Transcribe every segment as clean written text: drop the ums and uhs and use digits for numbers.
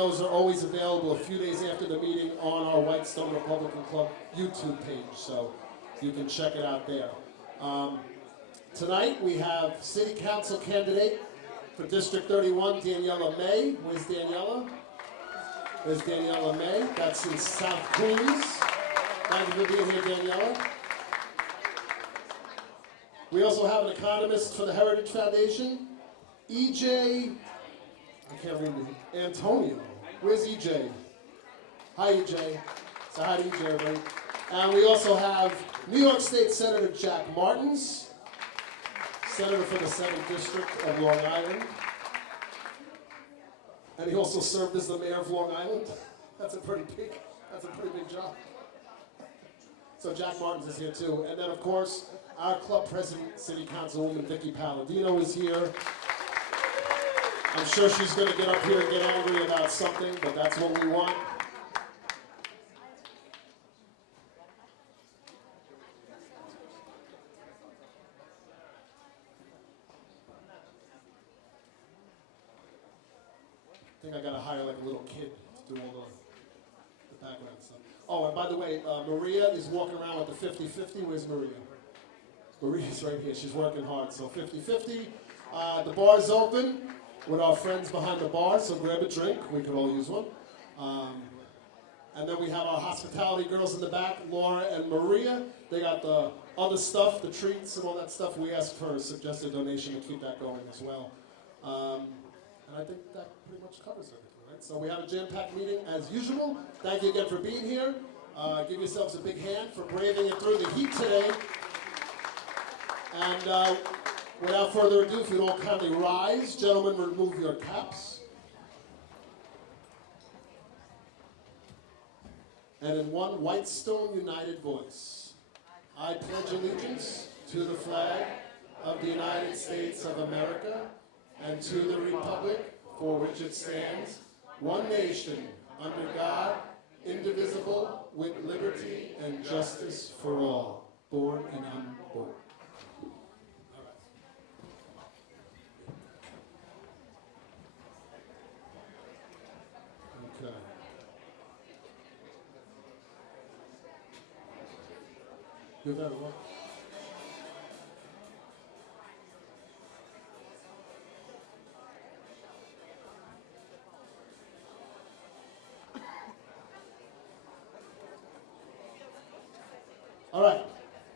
videos are always available a few days after the meeting on our Whitestone Republican Club YouTube page, so you can check it out there. Tonight we have City Council candidate for District 31, Daniella May. Where's Daniella? There's Daniella May. That's in South Queens. Thank you for being here, Daniella. We also have an economist for the Heritage Foundation, EJ, I can't read it, Antonio. Where's EJ? Hi, EJ. Say hi to EJ, everybody. And we also have New York State Senator Jack Martins, Senator for the 7th District of Long Island. And he also served as the mayor of Long Island. That's a pretty big job. So Jack Martins is here too. And then of course, our club president, City Councilwoman Vickie Paladino is here. I'm sure she's gonna get up here and get angry about something, but that's what we want. I think I gotta hire like a little kid to do all the background stuff. Oh, and by the way, Maria is walking around with the 50-50. Where's Maria? Maria's right here. She's working hard. So 50-50. The bar's open with our friends behind the bar, so grab a drink. We could all use one. And then we have our hospitality girls in the back, Laura and Maria. They got the other stuff, the treats and all that stuff. We asked for a suggested donation to keep that going as well. And I think that pretty much covers everything, right? So we have a jam-packed meeting as usual. Thank you again for being here. Give yourselves a big hand for braving it through the heat today. And without further ado, if you'd all kindly rise, gentlemen, remove your caps. And in one Whitestone United voice, I pledge allegiance to the flag of the United States of America and to the republic for which it stands, one nation, under God, indivisible, with liberty and justice for all, born and unborn. Okay. Give that a look. All right,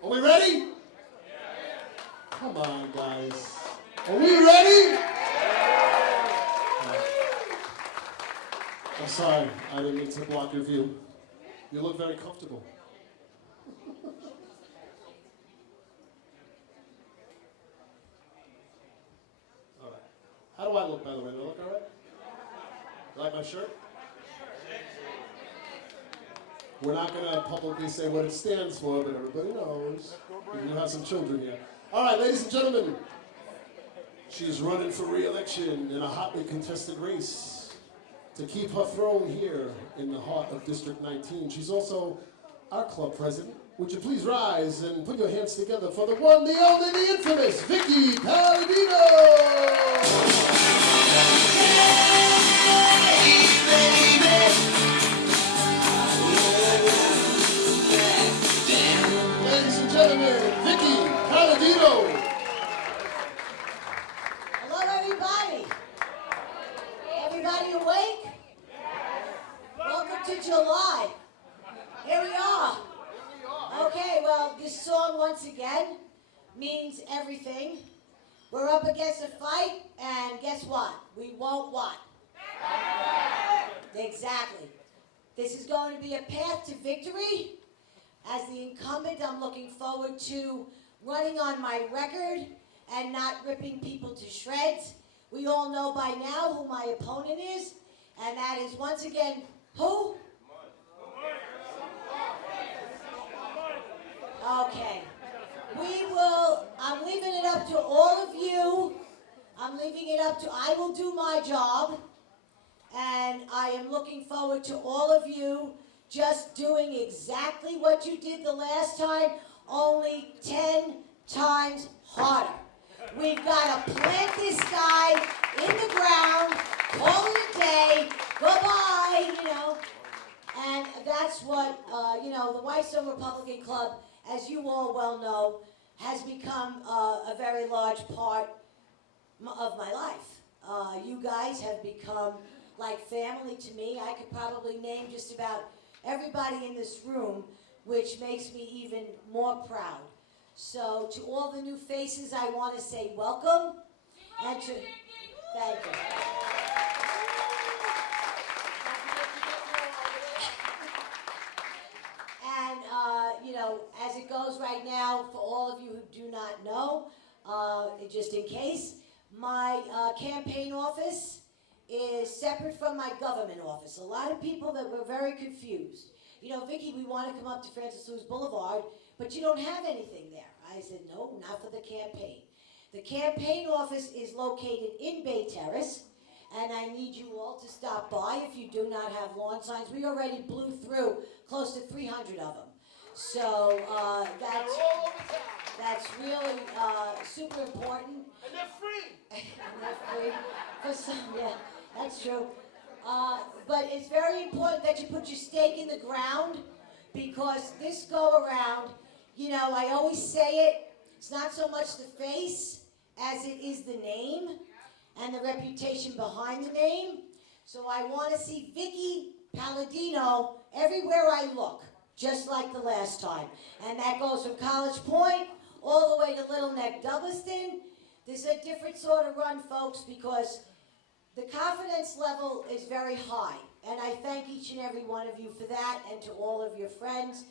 are we ready? Yeah. Come on, guys. Are we ready? Yeah. I'm sorry, I didn't mean to block your view. You look very comfortable. All right. How do I look, by the way? Do I look all right? You like my shirt? We're not going to publicly say what it stands for, but everybody knows. You have some children here. All right, ladies and gentlemen. She's running for re-election in a hotly contested race to keep her throne here in the heart of District 19. She's also our club president. Would you please rise and put your hands together for the one, the only, the infamous Vickie Paladino! Vickie Paladino. Hello, everybody. Everybody awake? Welcome to July. Here we are. Okay, well, this song once again means everything. We're up against a fight, and guess what? We won't what? Exactly. This is going to be a path to victory. As the incumbent, I'm looking forward to running on my record and not ripping people to shreds. We all know by now who my opponent is, and that is once again, who? Okay. I'm leaving it up to all of you. I will do my job, and I am looking forward to all of you just doing exactly what you did the last time, only 10 times harder. We've got to plant this guy in the ground, call it a day, Bye-bye, And that's what, the Whitestone Republican Club, as you all well know, has become a very large part of my life. You guys have become like family to me. I could probably name just about everybody in this room, which makes me even more proud. So to all the new faces, I want to say welcome. And to, thank you. And, as it goes right now, for all of you who do not know, just in case, my campaign office is separate from my government office. A lot of people that were very confused. Vickie, we want to come up to Francis Lewis Boulevard, but you don't have anything there. I said, no, not for the campaign. The campaign office is located in Bay Terrace, and I need you all to stop by if you do not have lawn signs. We already blew through close to 300 of them. So that's really super important. And they're free. And they're free. For some, yeah, that's true. But it's very important that you put your stake in the ground, because this go around, I always say it, it's not so much the face as it is the name and the reputation behind the name. So I want to see Vickie Paladino everywhere I look, just like the last time. And that goes from College Point all the way to Little Neck, Douglaston. There's a different sort of run, folks, because the confidence level is very high. And I thank each and every one of you for that, and to all of your friends,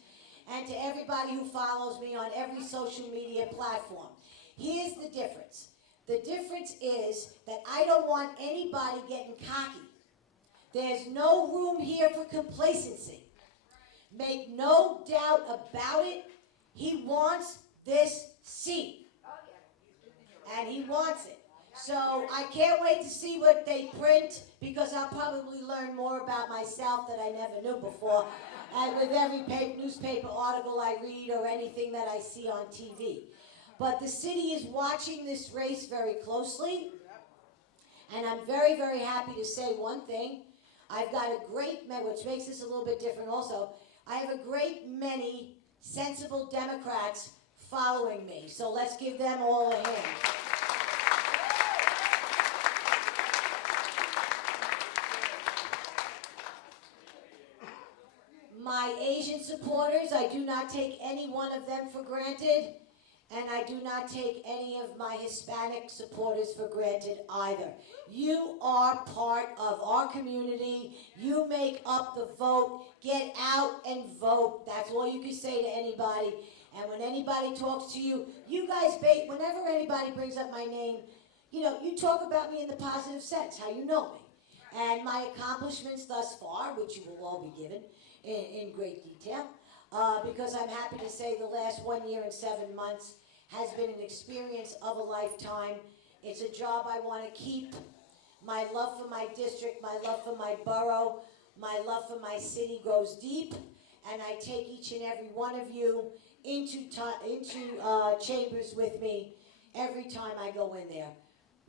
and to everybody who follows me on every social media platform. Here's the difference. The difference is that I don't want anybody getting cocky. There's no room here for complacency. Make no doubt about it. He wants this seat. And he wants it. So I can't wait to see what they print, because I'll probably learn more about myself that I never knew before. And with every newspaper article I read or anything that I see on TV. But the city is watching this race very closely. And I'm very, very happy to say one thing. I've got a great, which makes this a little bit different also, I have a great many sensible Democrats following me. So let's give them all a hand. My Asian supporters, I do not take any one of them for granted, and I do not take any of my Hispanic supporters for granted either. You are part of our community. You make up the vote. Get out and vote. That's all you can say to anybody. And when anybody talks to you, you guys, whenever anybody brings up my name, you talk about me in the positive sense, how you know me. And my accomplishments thus far, which you will all be given in great detail, because I'm happy to say the last 1 year and 7 months has been an experience of a lifetime. It's a job I want to keep. My love for my district, my love for my borough, my love for my city goes deep, and I take each and every one of you into chambers with me every time I go in there.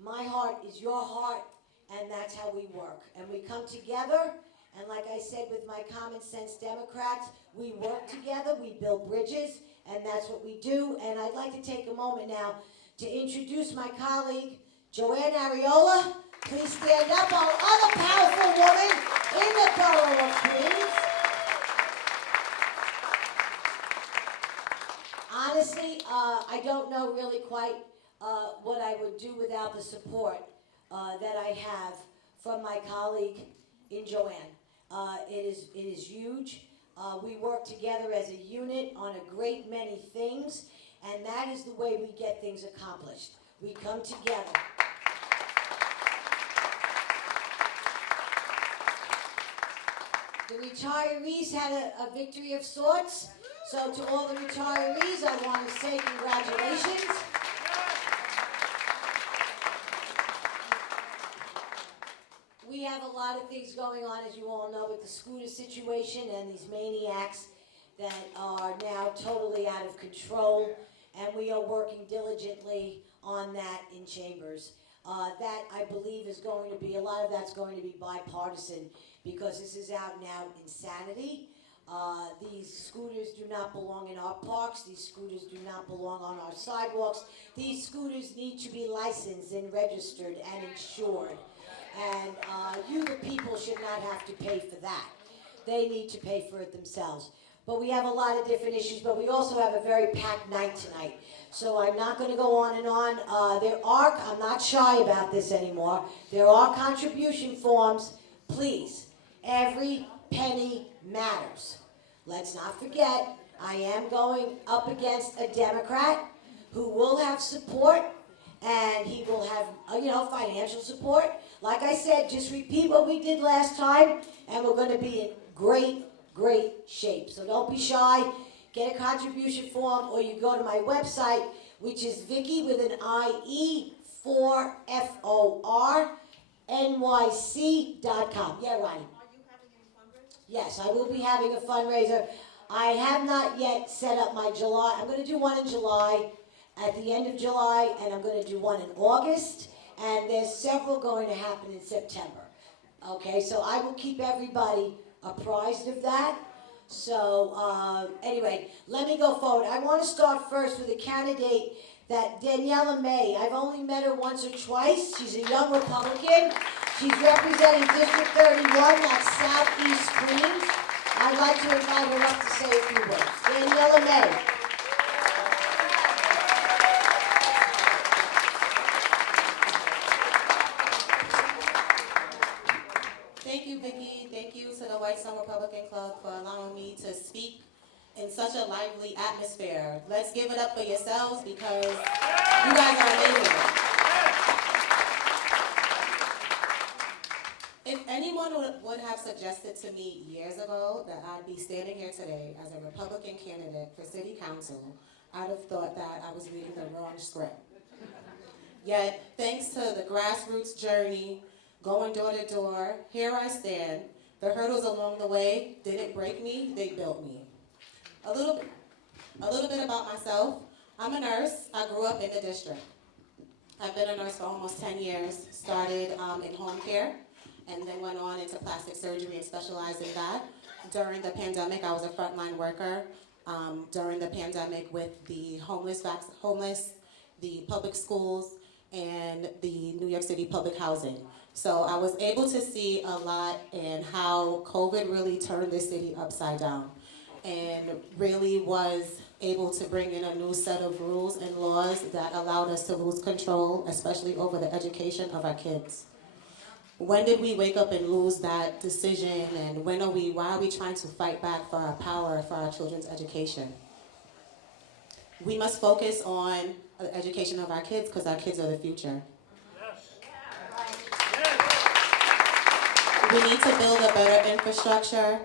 My heart is your heart, and that's how we work. And we come together, and like I said with my common sense Democrats, we work together, we build bridges, and that's what we do. And I'd like to take a moment now to introduce my colleague, Joanne Ariola. Please stand up, our other powerful woman in the borough of Queens. Honestly, I don't know really quite what I would do without the support that I have from my colleague in Joanne. It is huge. We work together as a unit on a great many things, and that is the way we get things accomplished. We come together. The retirees had a victory of sorts. So to all the retirees, I want to say congratulations. We have a lot of things going on, as you all know, with the scooter situation and these maniacs that are now totally out of control, and we are working diligently on that in chambers. That I believe is going to be, a lot of that's going to be bipartisan because this is out and out insanity. These scooters do not belong in our parks. These scooters do not belong on our sidewalks. These scooters need to be licensed and registered and insured. And you, the people, should not have to pay for that. They need to pay for it themselves. But we have a lot of different issues, but we also have a very packed night tonight. So I'm not going to go on and on. I'm not shy about this anymore. There are contribution forms. Please, every penny matters. Let's not forget, I am going up against a Democrat who will have support, and he will have, financial support. Like I said, just repeat what we did last time, and we're going to be in great shape. So don't be shy. Get a contribution form, or you go to my website, which is Vickie with an IE 4FOR NYC.com. Yeah, Ronnie. Are you having any fundraisers? Yes, I will be having a fundraiser. I have not yet set up my July. I'm going to do one in July, at the end of July, and I'm going to do one in August, and there's several going to happen in September. Okay, so I will keep everybody apprised of that. So anyway, let me go forward. I want to start first with a candidate that Daniella May. I've only met her once or twice. She's a young Republican. She's representing District 31, that's Southeast Queens. I'd like to invite her up to say a few words. Daniella May. Thank you, Vickie. Thank you to the White Stone Republican Club for allowing me to speak in such a lively atmosphere. Let's give it up for yourselves because you guys are amazing. If anyone would have suggested to me years ago that I'd be standing here today as a Republican candidate for City Council, I'd have thought that I was reading the wrong script. Yet, thanks to the grassroots journey, going door to door, here I stand. The hurdles along the way didn't break me, they built me. A little bit about myself. I'm a nurse. I grew up in the district. I've been a nurse for almost 10 years. Started in home care and then went on into plastic surgery and specialized in that. During the pandemic, I was a frontline worker. During the pandemic with the homeless, the public schools, and the New York City public housing. So I was able to see a lot in how COVID really turned the city upside down and really was able to bring in a new set of rules and laws that allowed us to lose control, especially over the education of our kids. When did we wake up and lose that decision, and why are we trying to fight back for our power, for our children's education? We must focus on the education of our kids because our kids are the future. We need to build a better infrastructure,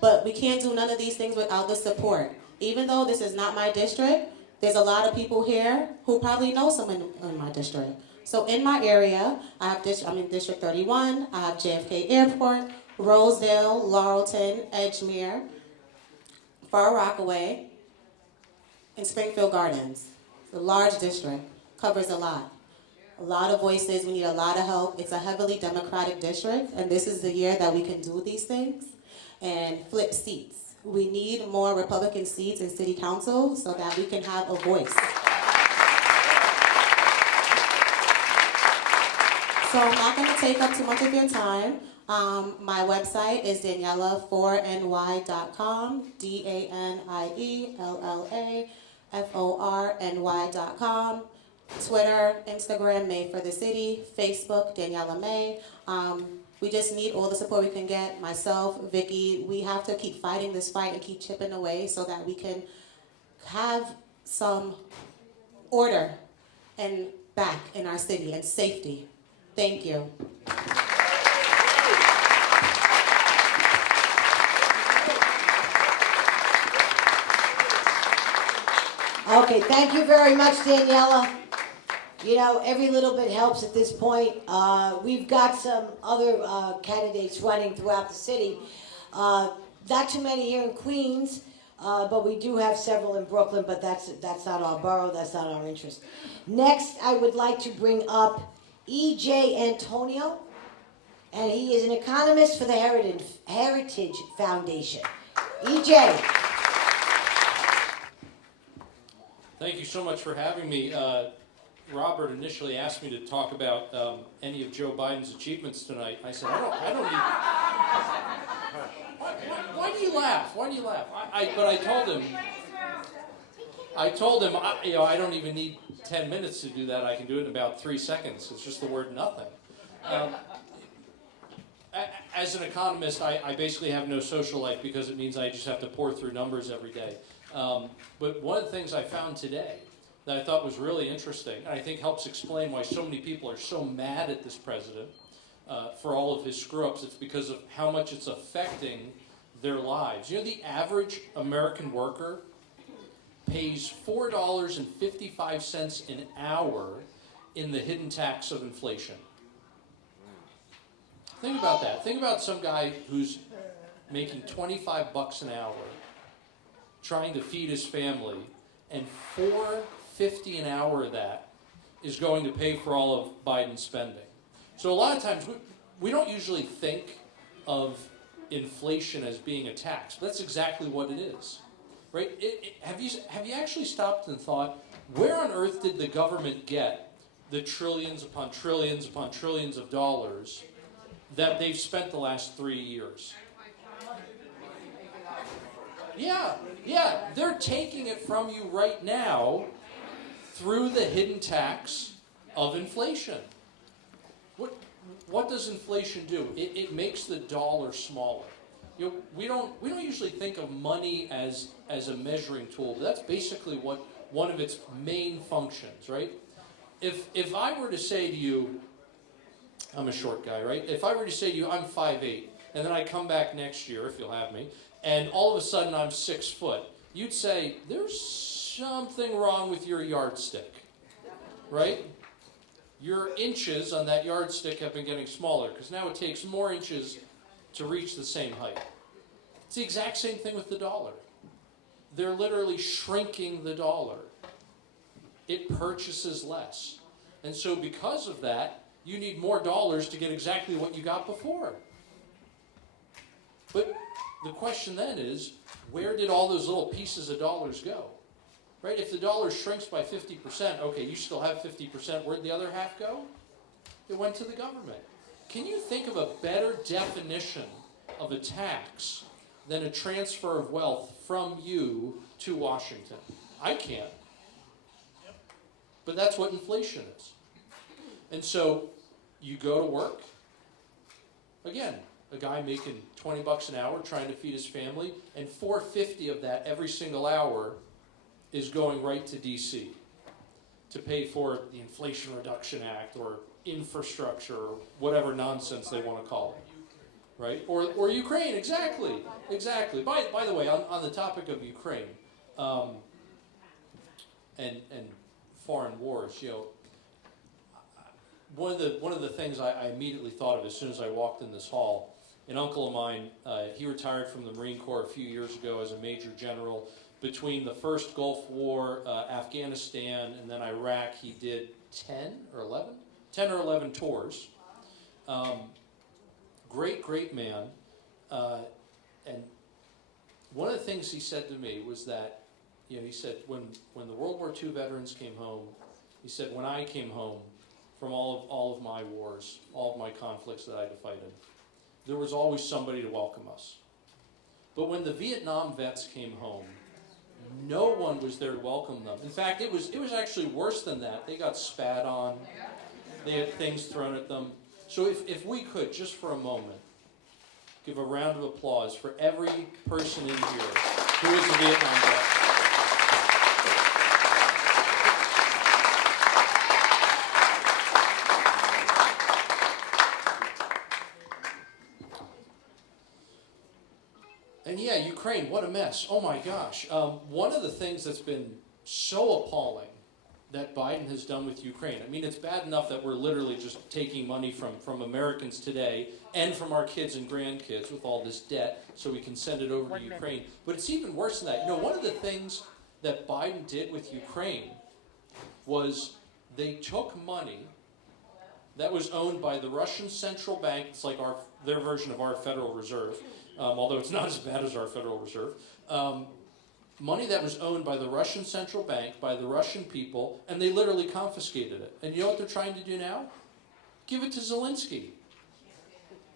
but we can't do none of these things without the support. Even though this is not my district, there's a lot of people here who probably know someone in my district. So in my area, I'm in District 31, I have JFK Airport, Rosedale, Laurelton, Edgemere, Far Rockaway, and Springfield Gardens. It's a large district, covers a lot. A lot of voices, we need a lot of help. It's a heavily Democratic district, and this is the year that we can do these things and flip seats. We need more Republican seats in City Council so that we can have a voice. So I'm not going to take up too much of your time. My website is Daniella4ny.com, DANIELLAFORNY.com. Twitter, Instagram, May for the City, Facebook, Daniella May. We just need all the support we can get. Myself, Vickie, we have to keep fighting this fight and keep chipping away so that we can have some order and back in our city and safety. Thank you. Okay, thank you very much, Daniella. You know, every little bit helps at this point. We've got some other candidates running throughout the city. Not too many here in Queens, but we do have several in Brooklyn, but that's not our borough, that's not our interest. Next, I would like to bring up E.J. Antonio, and he is an economist for the Heritage Foundation. E.J. Thank you so much for having me. Robert initially asked me to talk about any of Joe Biden's achievements tonight. I said, I don't need... Why do you laugh? Why do you laugh? But I told him, I don't even need 10 minutes to do that. I can do it in about 3 seconds. It's just the word nothing. As an economist, I basically have no social life because it means I just have to pour through numbers every day. But one of the things I found today that I thought was really interesting, and I think helps explain why so many people are so mad at this president for all of his screw-ups, it's because of how much it's affecting their lives. You know, the average American worker pays $4.55 an hour in the hidden tax of inflation. Think about that. Think about some guy who's making $25 an hour, trying to feed his family, and $4.50 an hour of that is going to pay for all of Biden's spending. So a lot of times we don't usually think of inflation as being a tax, but that's exactly what it is, right? Have you actually stopped and thought, where on earth did the government get the trillions upon trillions upon trillions of dollars that they've spent the last 3 years? Yeah, they're taking it from you right now through the hidden tax of inflation. What does inflation do? It makes the dollar smaller. You know, we don't usually think of money as a measuring tool, but that's basically what one of its main functions, right? If I were to say to you, I'm a short guy, right? If I were to say to you, I'm 5'8", and then I come back next year, if you'll have me, and all of a sudden I'm 6 foot, you'd say, there's something wrong with your yardstick, right? Your inches on that yardstick have been getting smaller, because now it takes more inches to reach the same height. It's the exact same thing with the dollar. They're literally shrinking the dollar. It purchases less. And so because of that, you need more dollars to get exactly what you got before. But the question then is, where did all those little pieces of dollars go? Right? If the dollar shrinks by 50%, okay, you still have 50%. Where'd the other half go? It went to the government. Can you think of a better definition of a tax than a transfer of wealth from you to Washington? I can't. But that's what inflation is. And so you go to work. Again, a guy making $20 an hour trying to feed his family, and $4.50 of that every single hour is going right to D.C. to pay for the Inflation Reduction Act or infrastructure or whatever nonsense they want to call it. Right? Or Ukraine, exactly. By the way, on the topic of Ukraine and foreign wars, you know, one of the things I immediately thought of as soon as I walked in this hall, an uncle of mine, he retired from the Marine Corps a few years ago as a major general. Between the first Gulf War, Afghanistan, and then Iraq, he did 10 or 11 tours. Great man. And one of the things he said to me was that, you know, he said when the World War II veterans came home, he said, when I came home from all of my wars, all of my conflicts that I had to fight in, there was always somebody to welcome us. But when the Vietnam vets came home, no one was there to welcome them. In fact, it was actually worse than that. They got spat on. They had things thrown at them. So if we could, just for a moment, give a round of applause for every person in here who is a Vietnam vet. And yeah, Ukraine, what a mess. Oh my gosh. One of the things that's been so appalling that Biden has done with Ukraine, I mean, it's bad enough that we're literally just taking money from Americans today and from our kids and grandkids with all this debt so we can send it over to Ukraine. But it's even worse than that. You know, one of the things that Biden did with Ukraine was they took money that was owned by the Russian Central Bank. It's like their version of our Federal Reserve, although it's not as bad as our Federal Reserve. Money that was owned by the Russian Central Bank, by the Russian people, and they literally confiscated it. And you know what they're trying to do now? Give it to Zelensky,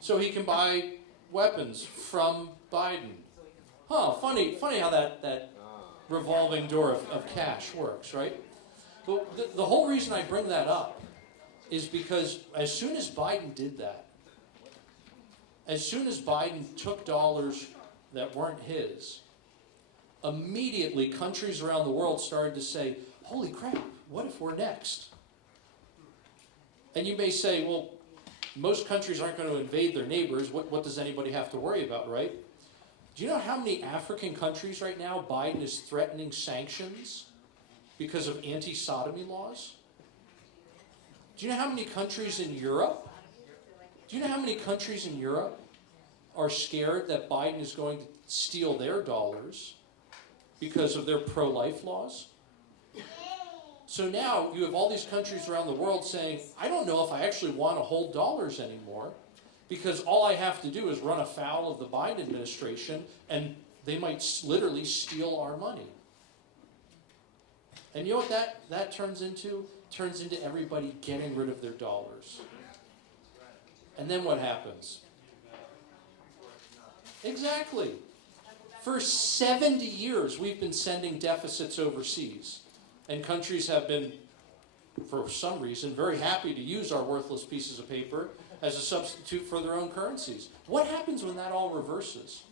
so he can buy weapons from Biden. Funny how that revolving door of cash works, right? But the whole reason I bring that up is because as soon as Biden did that, as soon as Biden took dollars that weren't his, immediately countries around the world started to say, holy crap, what if we're next? And you may say, well, most countries aren't going to invade their neighbors. What does anybody have to worry about, right? Do you know how many African countries right now Biden is threatening sanctions because of anti-sodomy laws? Do you know how many countries in Europe? Do you know how many countries in Europe are scared that Biden is going to steal their dollars because of their pro-life laws? So now you have all these countries around the world saying, I don't know if I actually want to hold dollars anymore, because all I have to do is run afoul of the Biden administration and they might literally steal our money. And you know what that turns into? Turns into everybody getting rid of their dollars. And then what happens? Exactly. For 70 years, we've been sending deficits overseas. And countries have been, for some reason, very happy to use our worthless pieces of paper as a substitute for their own currencies. What happens when that all reverses?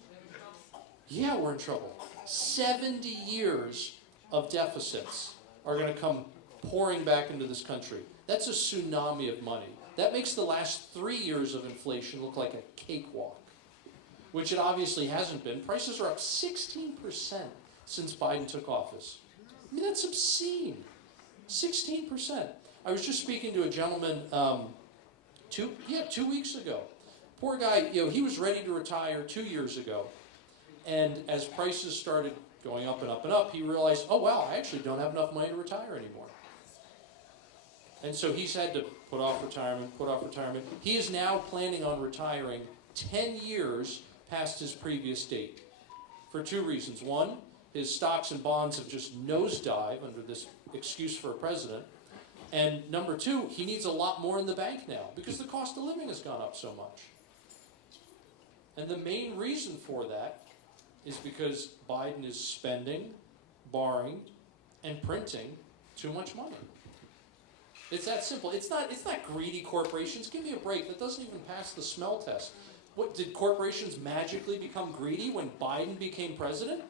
Yeah, we're in trouble. 70 years of deficits are going to come pouring back into this country. That's a tsunami of money. That makes the last 3 years of inflation look like a cakewalk, which it obviously hasn't been. Prices are up 16% since Biden took office. I mean, that's obscene. 16%. I was just speaking to a gentleman 2 weeks ago. Poor guy, he was ready to retire 2 years ago. And as prices started going up and up and up, he realized, oh, wow, I actually don't have enough money to retire anymore. And so he's had to put off retirement. He is now planning on retiring 10 years past his previous date for 2 reasons. One, his stocks and bonds have just nosedived under this excuse for a president. And number 2, he needs a lot more in the bank now because the cost of living has gone up so much. And the main reason for that is because Biden is spending, borrowing, and printing too much money. It's that simple. It's not greedy corporations. Give me a break. That doesn't even pass the smell test. What, did corporations magically become greedy when Biden became president?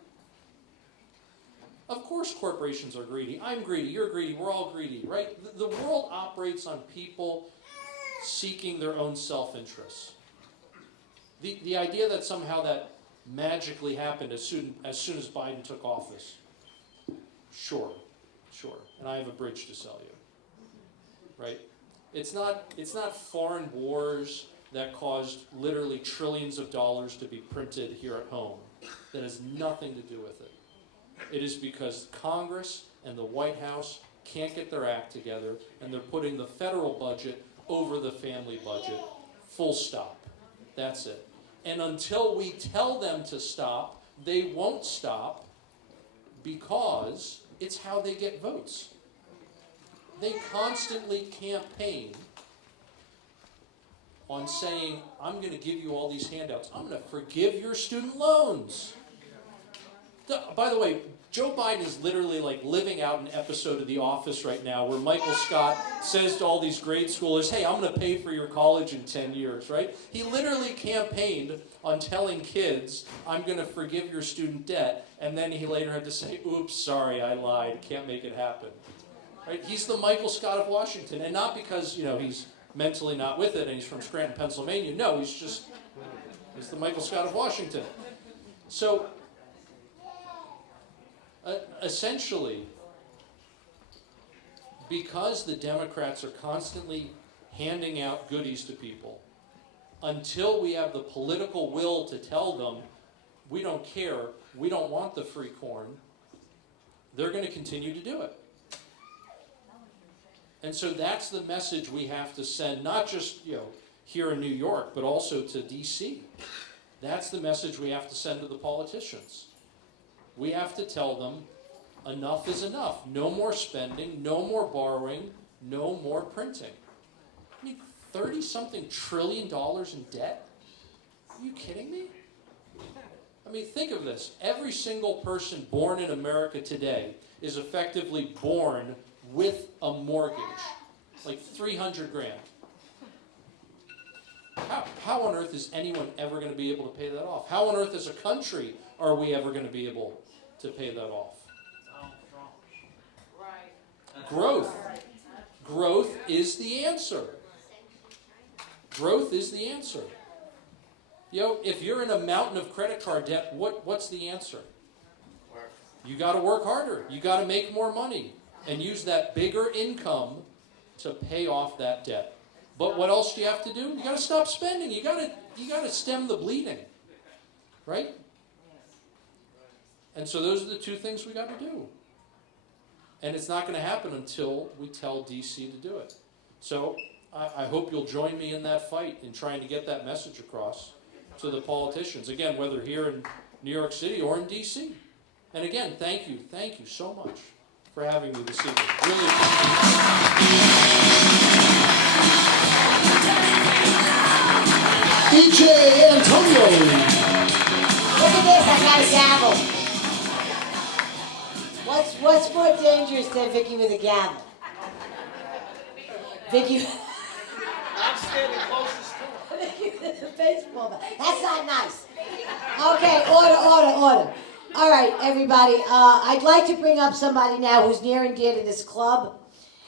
Of course corporations are greedy. I'm greedy. You're greedy. We're all greedy, right? The world operates on people seeking their own self-interest. The idea that somehow that magically happened as soon as Biden took office, sure. And I have a bridge to sell you, right? It's not foreign wars that caused literally trillions of dollars to be printed here at home. That has nothing to do with it. It is because Congress and the White House can't get their act together, and they're putting the federal budget over the family budget. Full stop. That's it. And until we tell them to stop, they won't stop, because it's how they get votes. They constantly campaign on saying, I'm going to give you all these handouts. I'm going to forgive your student loans. By the way, Joe Biden is literally like living out an episode of The Office right now where Michael Scott says to all these grade schoolers, hey, I'm going to pay for your college in 10 years, right? He literally campaigned on telling kids, I'm going to forgive your student debt, and then he later had to say, oops, sorry, I lied, can't make it happen. Right? He's the Michael Scott of Washington, and not because, he's mentally not with it and he's from Scranton, Pennsylvania. No, he's the Michael Scott of Washington. So, essentially, because the Democrats are constantly handing out goodies to people, until we have the political will to tell them, we don't care, we don't want the free corn, they're going to continue to do it. And so that's the message we have to send, not just here in New York, but also to D.C. That's the message we have to send to the politicians. We have to tell them enough is enough. No more spending, no more borrowing, no more printing. I mean, $30-something trillion in debt? Are you kidding me? I mean, think of this. Every single person born in America today is effectively born with a mortgage, like $300 grand. How on earth is anyone ever going to be able to pay that off? How on earth as a country are we ever going to be able to pay that off? Growth. Growth is the answer. Growth is the answer. If you're in a mountain of credit card debt, what's the answer? You got to work harder. You got to make more money and use that bigger income to pay off that debt. But what else do you have to do? You got to stop spending. You got to stem the bleeding, right? And so those are the two things we got to do. And it's not going to happen until we tell DC to do it. So I hope you'll join me in that fight in trying to get that message across to the politicians. Again, whether here in New York City or in DC. And again, thank you so much for having me this evening. Really DJ Antonio. Look at this, I got a gavel. What's more dangerous than Vickie with a gavel? Vickie. I'm standing closest to him. Vickie with a baseball bat. That's not nice. Okay, order. All right, everybody. I'd like to bring up somebody now who's near and dear to this club.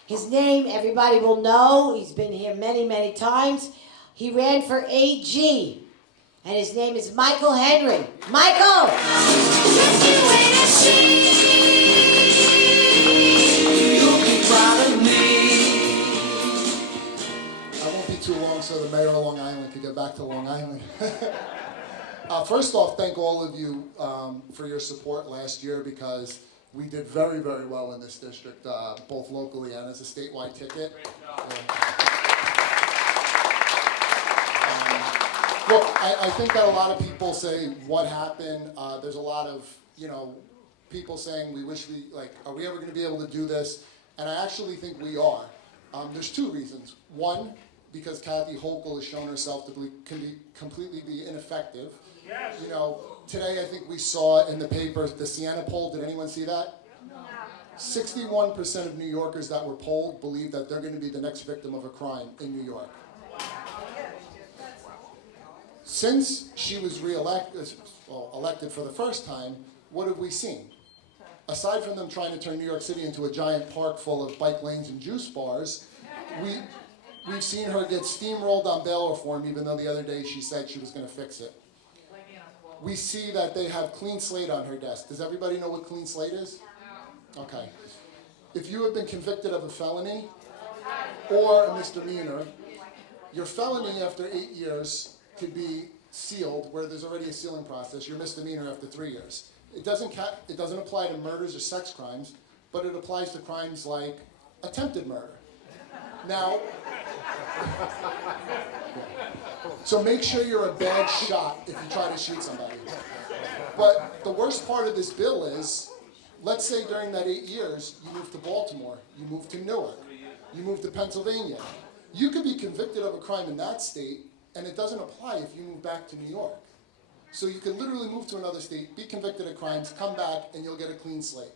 His name, everybody will know. He's been here many, many times. He ran for AG, and his name is Michael Henry. Michael! I won't be too long so the mayor of Long Island can get back to Long Island. First off, thank all of you for your support last year, because we did very, very well in this district, both locally and as a statewide ticket. Look, I think that a lot of people say, what happened? There's a lot of, people saying, we wish are we ever going to be able to do this? And I actually think we are. There's two reasons. One, because Kathy Hochul has shown herself to completely be ineffective. Yes. Today I think we saw in the papers the Siena poll. Did anyone see that? No. 61% of New Yorkers that were polled believe that they're going to be the next victim of a crime in New York. Since she was elected for the first time, what have we seen? Aside from them trying to turn New York City into a giant park full of bike lanes and juice bars, we've seen her get steamrolled on bail reform, even though the other day she said she was going to fix it. We see that they have clean slate on her desk. Does everybody know what clean slate is? Okay. If you have been convicted of a felony or a misdemeanor, your felony after 8 years could be sealed, where there's already a sealing process. Your misdemeanor after 3 years. It doesn't apply to murders or sex crimes, but it applies to crimes like attempted murder. Now, so make sure you're a bad shot if you try to shoot somebody. But the worst part of this bill is, let's say during that 8 years, you moved to Baltimore, you moved to Newark, you moved to Pennsylvania. You could be convicted of a crime in that state, and it doesn't apply if you move back to New York. So you can literally move to another state, be convicted of crimes, come back, and you'll get a clean slate.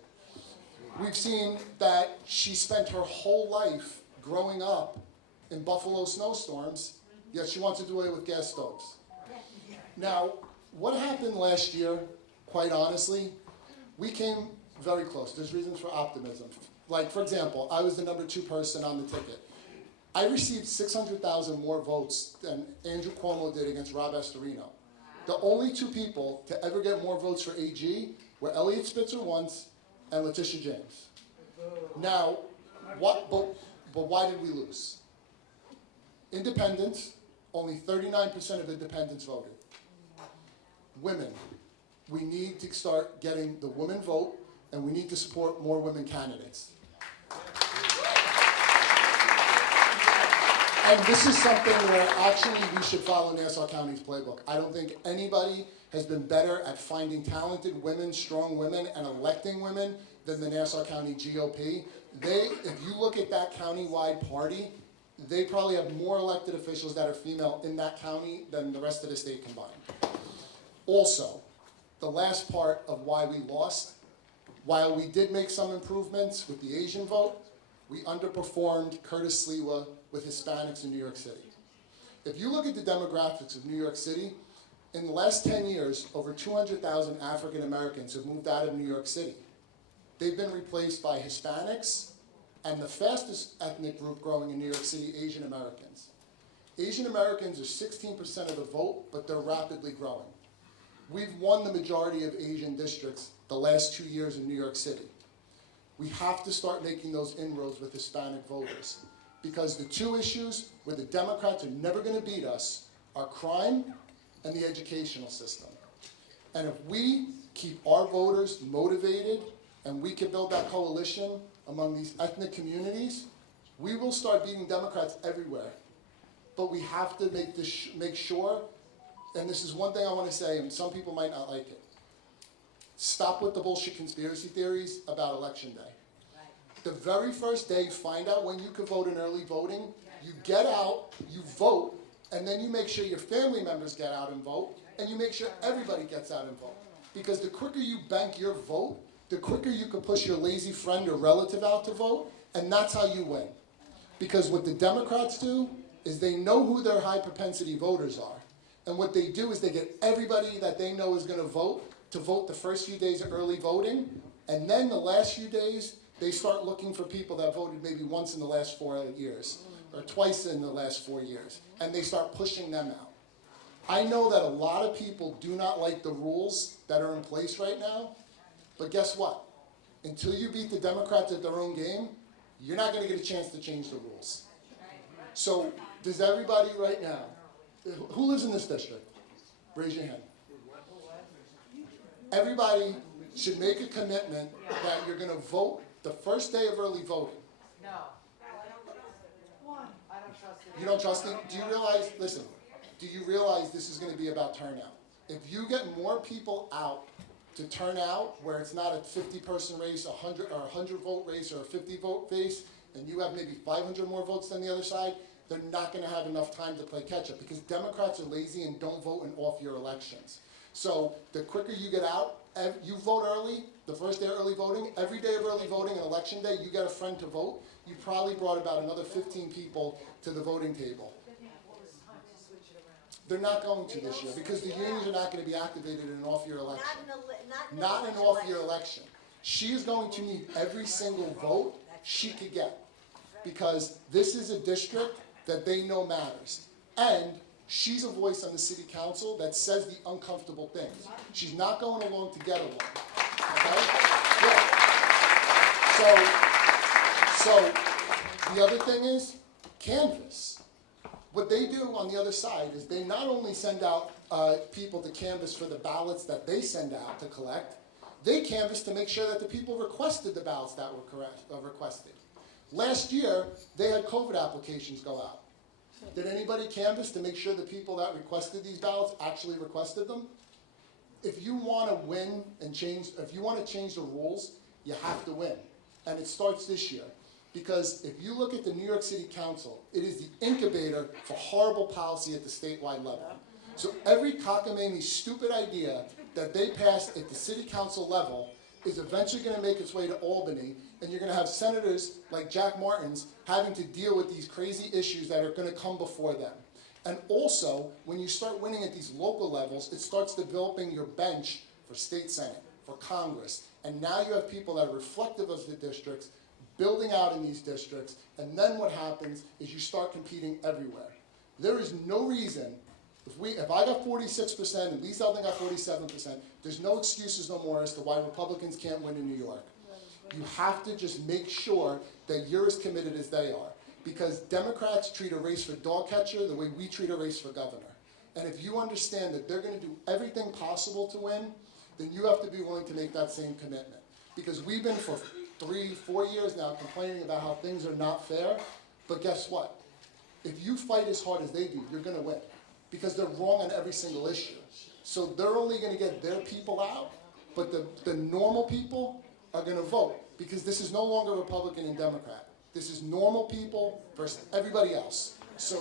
We've seen that she spent her whole life growing up in Buffalo snowstorms, yet she wants to do away with gas stoves. Now, what happened last year, quite honestly, we came very close. There's reasons for optimism. Like, for example, I was the number 2 person on the ticket. I received 600,000 more votes than Andrew Cuomo did against Rob Astorino. The only 2 people to ever get more votes for AG were Elliot Spitzer once and Letitia James. Now, but why did we lose? Independents, only 39% of independents voted. Women, we need to start getting the women vote, and we need to support more women candidates. And this is something where actually we should follow Nassau County's playbook. I don't think anybody has been better at finding talented women, strong women, and electing women than the Nassau County GOP. If you look at that county-wide party, they probably have more elected officials that are female in that county than the rest of the state combined. Also, the last part of why we lost, while we did make some improvements with the Asian vote, we underperformed Curtis Sliwa with Hispanics in New York City. If you look at the demographics of New York City, in the last 10 years, over 200,000 African Americans have moved out of New York City. They've been replaced by Hispanics, and the fastest ethnic group growing in New York City, Asian Americans. Asian Americans are 16% of the vote, but they're rapidly growing. We've won the majority of Asian districts the last 2 years in New York City. We have to start making those inroads with Hispanic voters, because the two issues where the Democrats are never going to beat us are crime and the educational system. And if we keep our voters motivated and we can build that coalition among these ethnic communities, we will start beating Democrats everywhere. But we have to make sure, and this is one thing I want to say, and some people might not like it, stop with the bullshit conspiracy theories about Election Day. The very first day, find out when you can vote in early voting, you get out, you vote, and then you make sure your family members get out and vote, and you make sure everybody gets out and vote. Because the quicker you bank your vote, the quicker you can push your lazy friend or relative out to vote, and that's how you win. Because what the Democrats do is they know who their high propensity voters are. And what they do is they get everybody that they know is going to vote the first few days of early voting, and then the last few days, they start looking for people that voted maybe once in the last 4 years, or twice in the last 4 years, and they start pushing them out. I know that a lot of people do not like the rules that are in place right now, but guess what? Until you beat the Democrats at their own game, you're not going to get a chance to change the rules. So, does everybody right now, who lives in this district? Raise your hand. Everybody should make a commitment that you're going to vote the first day of early voting. No. I don't trust it. You don't trust it? Do you realize, listen, do you realize this is going to be about turnout? If you get more people out to turn out, where it's not a 50-person race, 100 or 100-vote race, or a 50-vote race, and you have maybe 500 more votes than the other side, they're not going to have enough time to play catch-up, because Democrats are lazy and don't vote in off-year elections. So the quicker you get out, you vote early, the first day of early voting, every day of early voting and election day, you get a friend to vote, you probably brought about another 15 people to the voting table. They're not going to this year, because the unions are not going to be activated in an off-year election. Not in an off-year election. She is going to need every single vote she could get, because this is a district that they know matters. And she's a voice on the city council that says the uncomfortable things. She's not going along to get along. Okay? Yeah. So the other thing is canvass. What they do on the other side is they not only send out people to canvass for the ballots that they send out to collect, they canvass to make sure that the people requested the ballots that were requested. Last year, they had COVID applications go out. Did anybody canvass to make sure the people that requested these ballots actually requested them? If you want to win and change, if you want to change the rules, you have to win. And it starts this year. Because if you look at the New York City Council, it is the incubator for horrible policy at the statewide level. So every cockamamie stupid idea that they pass at the city council level is eventually going to make its way to Albany, and you're going to have senators like Jack Martin's having to deal with these crazy issues that are going to come before them. And also, when you start winning at these local levels, it starts developing your bench for state senate, for Congress. And now you have people that are reflective of the districts, building out in these districts, and then what happens is you start competing everywhere. There is no reason, if I got 46% and Lee Zeldin got 47%, there's no excuses no more as to why Republicans can't win in New York. You have to just make sure that you're as committed as they are. Because Democrats treat a race for dog catcher the way we treat a race for governor. And if you understand that they're going to do everything possible to win, then you have to be willing to make that same commitment. Because we've been for 3-4 years now complaining about how things are not fair, but guess what? If you fight as hard as they do, you're going to win because they're wrong on every single issue. So they're only going to get their people out, but the normal people are going to vote because this is no longer Republican and Democrat. This is normal people versus everybody else. So,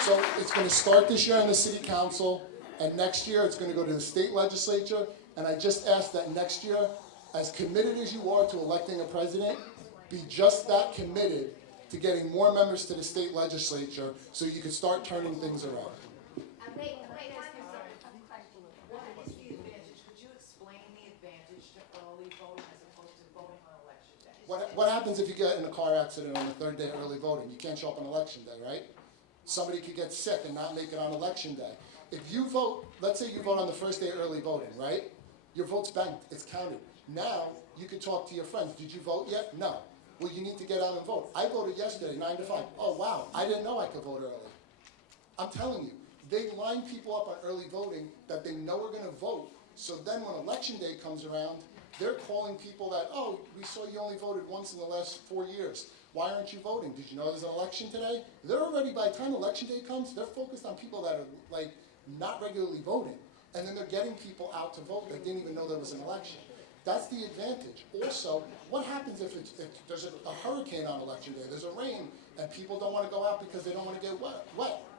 so it's going to start this year in the city council, and next year it's going to go to the state legislature. And I just ask that next year, as committed as you are to electing a president, be just that committed to getting more members to the state legislature so you can start turning things around. Wait, what is the advantage? Could you explain the advantage to early voting as opposed to voting on election day? What happens if you get in a car accident on the third day of early voting? You can't show up on election day, right? Somebody could get sick and not make it on election day. If you vote, let's say you vote on the first day of early voting, right? Your vote's banked, it's counted. Now, you can talk to your friends. Did you vote yet? No. Well, you need to get out and vote. I voted yesterday, 9 to 5. Oh, wow, I didn't know I could vote early. I'm telling you, they line people up on early voting that they know are gonna vote. So then when election day comes around, they're calling people that, oh, we saw you only voted once in the last 4 years. Why aren't you voting? Did you know there's an election today? They're already, by the time election day comes, they're focused on people that are like not regularly voting. And then they're getting people out to vote that didn't even know there was an election. That's the advantage. Also, what happens if there's a hurricane on election day, there's a rain, and people don't want to go out because they don't want to get wet,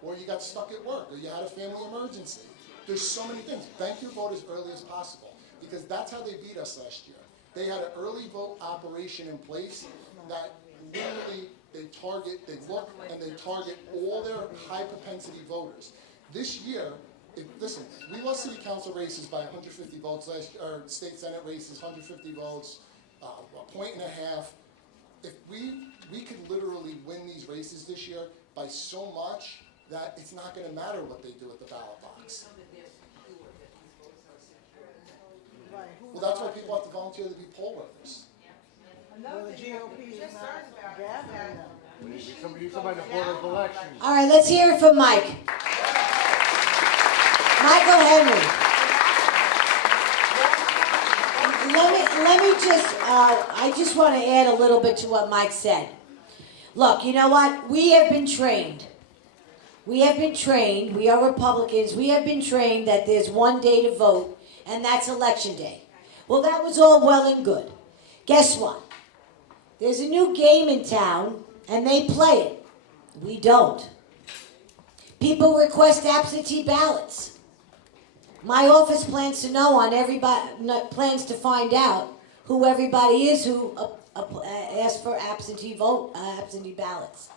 or you got stuck at work, or you had a family emergency. There's so many things. Bank your vote as early as possible, because that's how they beat us last year. They had an early vote operation in place that literally they look and they target all their high propensity voters. This year, listen, we lost city council races by 150 votes last year, or state senate races, 150 votes, a point and a half. If we could literally win these races this year by so much that it's not going to matter what they do at the ballot box. Well, that's why people have to volunteer to be poll workers. Another thing you're concerned about is that We need somebody to board of elections. All right, let's hear it from Mike. Michael Henry. Let me just, I just want to add a little bit to what Mike said. Look, you know what? We have been trained. We are Republicans, we have been trained that there's one day to vote, and that's election day. Well, that was all well and good. Guess what? There's a new game in town, and they play it. We don't. People request absentee ballots. My office plans to know on everybody, plans to find out who everybody is who asked for absentee ballots.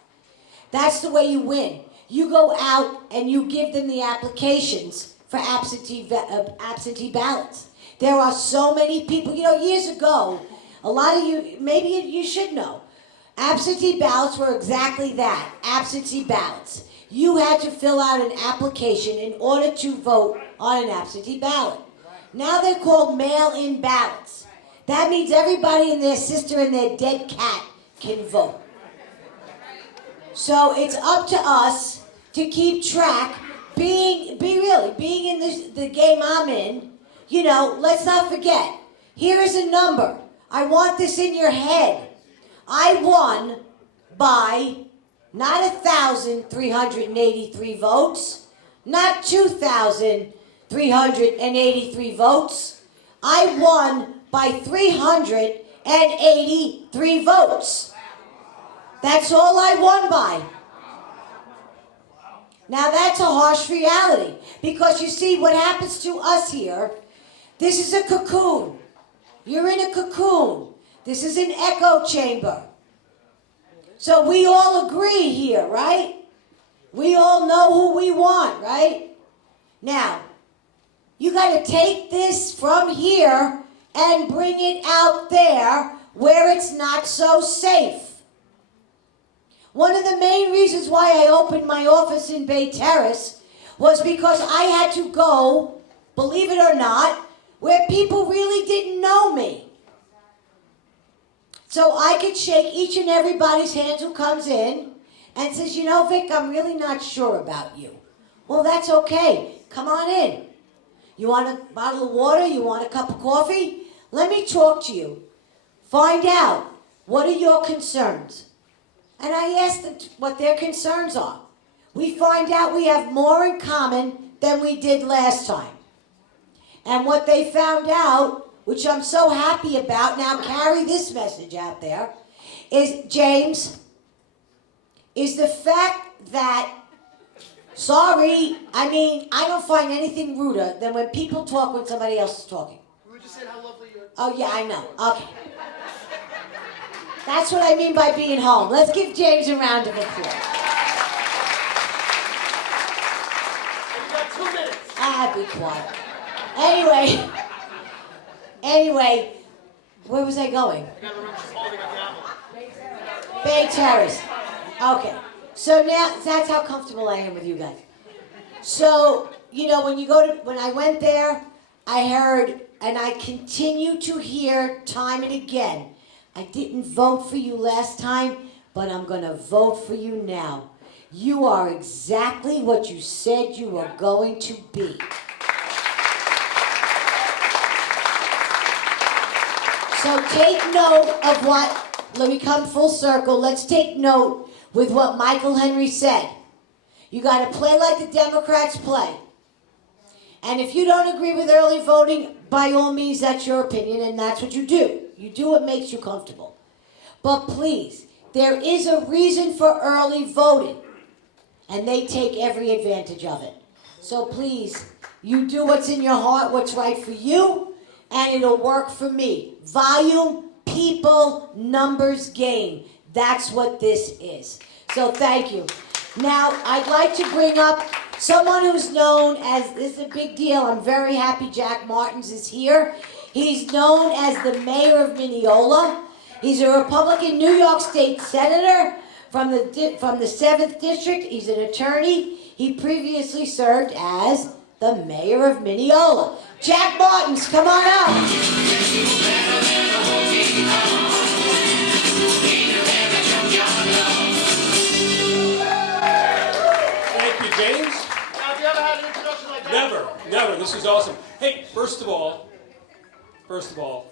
That's the way you win. You go out and you give them the applications for absentee ballots. There are so many people. You know, years ago, a lot of you, maybe you should know, absentee ballots were exactly that, absentee ballots. You had to fill out an application in order to vote on an absentee ballot. Now they're called mail-in ballots. That means everybody and their sister and their dead cat can vote. So it's up to us to keep track, being in the game I'm in. You know, let's not forget, here is a number. I want this in your head. I won by not 1,383 votes, not 2,383 votes. I won by 383 votes. That's all I won by. Now that's a harsh reality, because you see what happens to us here. This is a cocoon. You're in a cocoon. This is an echo chamber. So we all agree here, right? We all know who we want, right? Now, you got to take this from here and bring it out there where it's not so safe. One of the main reasons why I opened my office in Bay Terrace was because I had to go, believe it or not, where people really didn't know me. So I could shake each and everybody's hands who comes in and says, you know, Vic, I'm really not sure about you. Well, that's okay. Come on in. You want a bottle of water? You want a cup of coffee? Let me talk to you. Find out. what are your concerns? And I asked them what their concerns are. We find out we have more in common than we did last time. And what they found out, which I'm so happy about, now carry this message out there, is, James, is the fact that, sorry, I don't find anything ruder than when people talk when somebody else is talking. We were just saying how lovely you are. Oh, yeah, I know. Okay. That's what I mean by being home. Let's give James a round of applause. You got 2 minutes. Be quiet. Anyway, where was I going? I gotta remember she's holding up the apple. Bay Terrace. Okay. So now, that's how comfortable I am with you guys. So, when I went there, I heard, and I continue to hear time and again, I didn't vote for you last time, but I'm going to vote for you now. You are exactly what you said you were going to be. So take note of what, let me come full circle, let's take note with what Michael Henry said. You got to play like the Democrats play. And if you don't agree with early voting, by all means, that's your opinion, and that's what you do. You do what makes you comfortable. But please, there is a reason for early voting, and they take every advantage of it. So please, you do what's in your heart, what's right for you, and it'll work for me. Volume, people, numbers, game. That's what this is. So thank you. Now, I'd like to bring up someone who's known as, this is a big deal, I'm very happy Jack Martins is here. He's known as the mayor of Mineola. He's a Republican New York State Senator from the 7th District. He's an attorney. He previously served as the mayor of Mineola. Jack Martins, come on up. Thank you, James. Now, have you ever had an introduction like that? Never. This is awesome. Hey, first of all,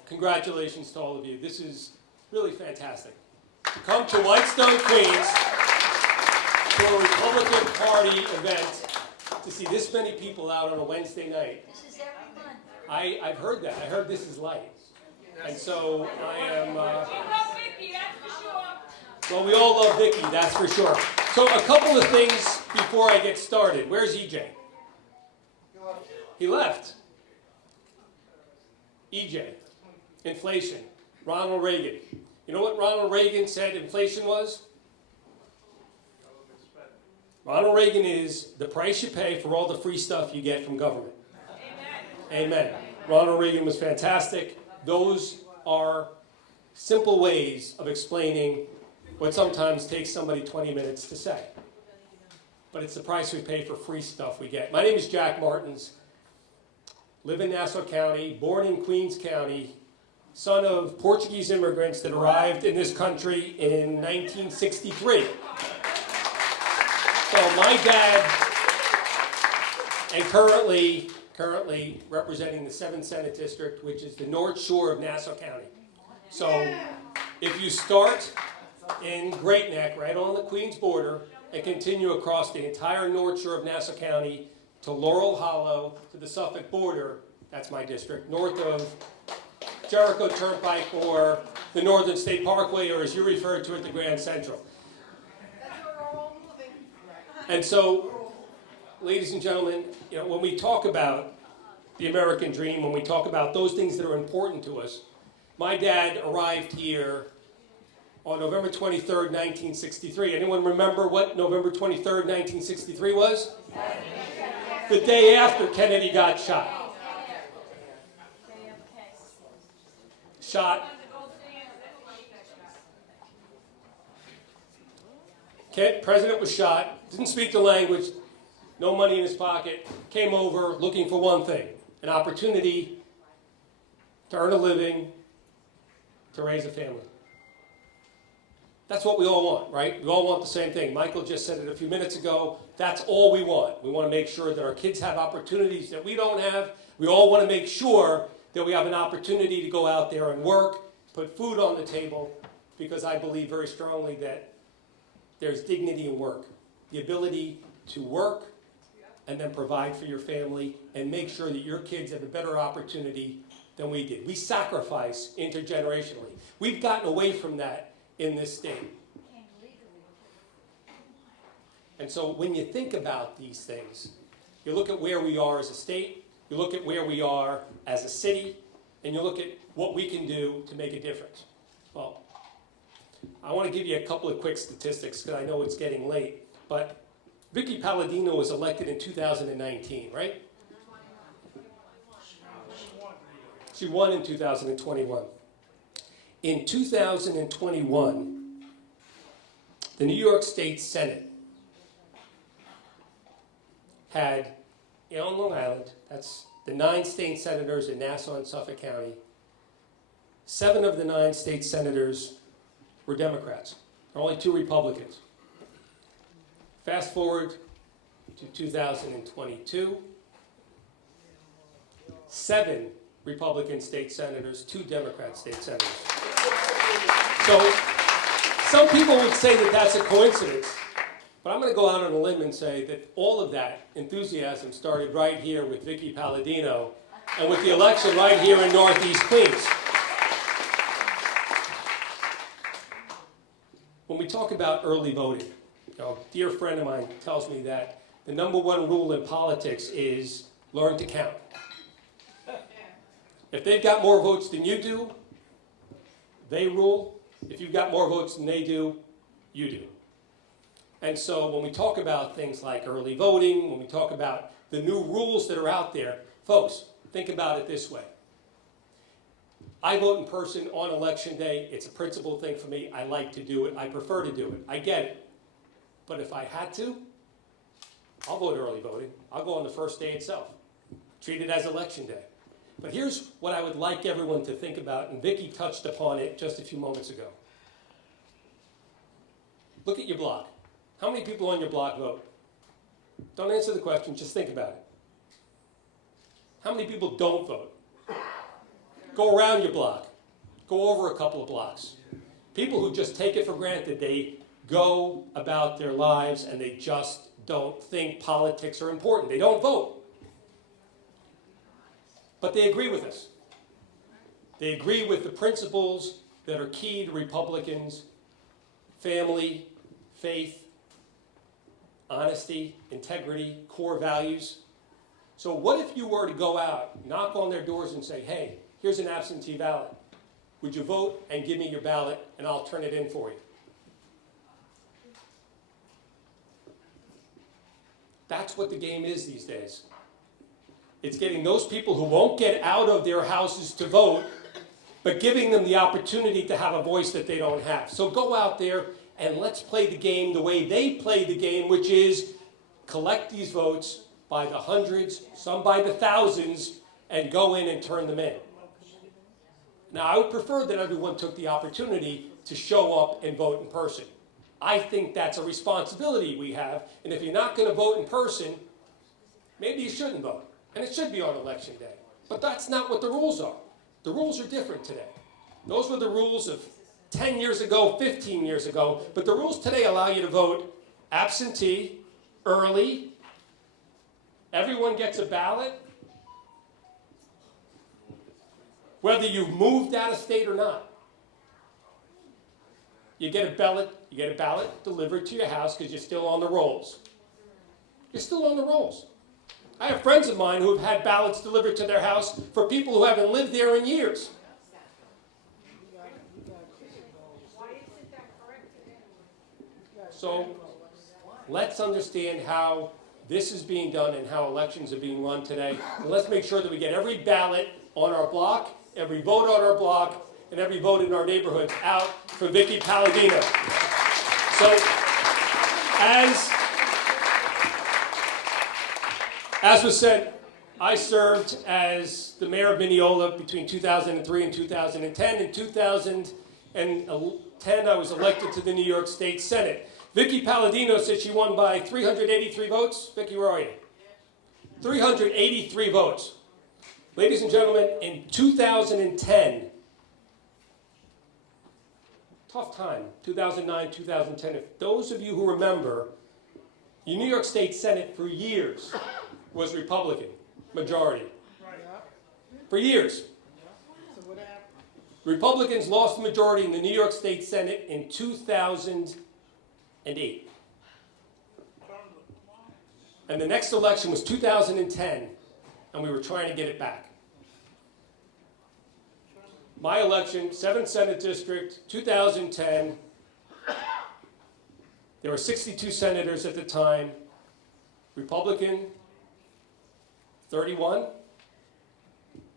congratulations to all of you. This is really fantastic. To come to Whitestone, Queens, to a Republican Party event, to see this many people out on a Wednesday night. This is everyone. I've heard that. I heard this is light. And so I am... Well, we all love Vickie, that's for sure. So a couple of things before I get started. Where's EJ? He left. EJ, inflation, Ronald Reagan. You know what Ronald Reagan said inflation was? Ronald Reagan is the price you pay for all the free stuff you get from government. Amen. Amen. Ronald Reagan was fantastic. Those are simple ways of explaining what sometimes takes somebody 20 minutes to say. But it's the price we pay for free stuff we get. My name is Jack Martins. Live in Nassau County, born in Queens County, son of Portuguese immigrants that arrived in this country in 1963. So my dad, and currently representing the 7th Senate District, which is the North Shore of Nassau County. So if you start in Great Neck, right on the Queens border, and continue across the entire North Shore of Nassau County to Laurel Hollow, to the Suffolk border, that's my district, north of Jericho Turnpike or the Northern State Parkway, or as you refer to it, the Grand Central. And so, ladies and gentlemen, when we talk about the American dream, when we talk about those things that are important to us, my dad arrived here on November 23rd, 1963. Anyone remember what November 23rd, 1963 was? The day after Kennedy got shot. President was shot, didn't speak the language, no money in his pocket, came over looking for one thing, an opportunity to earn a living, to raise a family. That's what we all want, right? We all want the same thing. Michael just said it a few minutes ago. That's all we want. We want to make sure that our kids have opportunities that we don't have. We all want to make sure that we have an opportunity to go out there and work, put food on the table, because I believe very strongly that there's dignity in work. The ability to work and then provide for your family and make sure that your kids have a better opportunity than we did. We sacrifice intergenerationally. We've gotten away from that in this state. And so when you think about these things, you look at where we are as a state, you look at where we are as a city, and you look at what we can do to make a difference. Well, I want to give you a couple of quick statistics because I know it's getting late, but Vickie Paladino was elected in 2019, right? She won in 2021. In 2021, the New York State Senate had, on Long Island, that's the 9 state senators in Nassau and Suffolk County. 7 of the 9 state senators were Democrats. There were only 2 Republicans. Fast forward to 2022, 7 Republican state senators, 2 Democrat state senators. So some people would say that that's a coincidence, but I'm going to go out on a limb and say that all of that enthusiasm started right here with Vickie Paladino and with the election right here in Northeast Queens. When we talk about early voting, a dear friend of mine tells me that the #1 rule in politics is learn to count. If they've got more votes than you do, they rule. If you've got more votes than they do, you do. And so when we talk about things like early voting, when we talk about the new rules that are out there, folks, think about it this way. I vote in person on election day. It's a principled thing for me. I like to do it. I prefer to do it. I get it. But if I had to, I'll vote early voting. I'll go on the first day itself. Treat it as election day. But here's what I would like everyone to think about, and Vickie touched upon it just a few moments ago. Look at your block. How many people on your block vote? Don't answer the question, just think about it. How many people don't vote? Go around your block. Go over a couple of blocks. People who just take it for granted, they go about their lives and they just don't think politics are important. They don't vote. But they agree with us. They agree with the principles that are key to Republicans: family, faith, honesty, integrity, core values. So what if you were to go out, knock on their doors and say, hey, here's an absentee ballot. Would you vote and give me your ballot and I'll turn it in for you? That's what the game is these days. It's getting those people who won't get out of their houses to vote, but giving them the opportunity to have a voice that they don't have. So go out there and let's play the game the way they play the game, which is collect these votes by the hundreds, some by the thousands, and go in and turn them in. Now, I would prefer that everyone took the opportunity to show up and vote in person. I think that's a responsibility we have, and if you're not going to vote in person, maybe you shouldn't vote. And it should be on election day. But that's not what the rules are. The rules are different today. Those were the rules of 10 years ago, 15 years ago. But the rules today allow you to vote absentee, early. Everyone gets a ballot. Whether you've moved out of state or not. You get a ballot delivered to your house because you're still on the rolls. You're still on the rolls. I have friends of mine who have had ballots delivered to their house for people who haven't lived there in years. So let's understand how this is being done and how elections are being run today. And let's make sure that we get every ballot on our block, every vote on our block, and every vote in our neighborhoods out for Vickie Paladino. So as was said, I served as the mayor of Mineola between 2003 and 2010. In 2010, I was elected to the New York State Senate. Vickie Paladino said she won by 383 votes. Vickie, where are you? 383 votes. Ladies and gentlemen, in 2010, tough time, 2009, 2010. If those of you who remember, the New York State Senate for years was Republican majority. For years. Republicans lost the majority in the New York State Senate in 2008. And the next election was 2010, and we were trying to get it back. My election, 7th Senate District, 2010. There were 62 senators at the time. Republican, 31.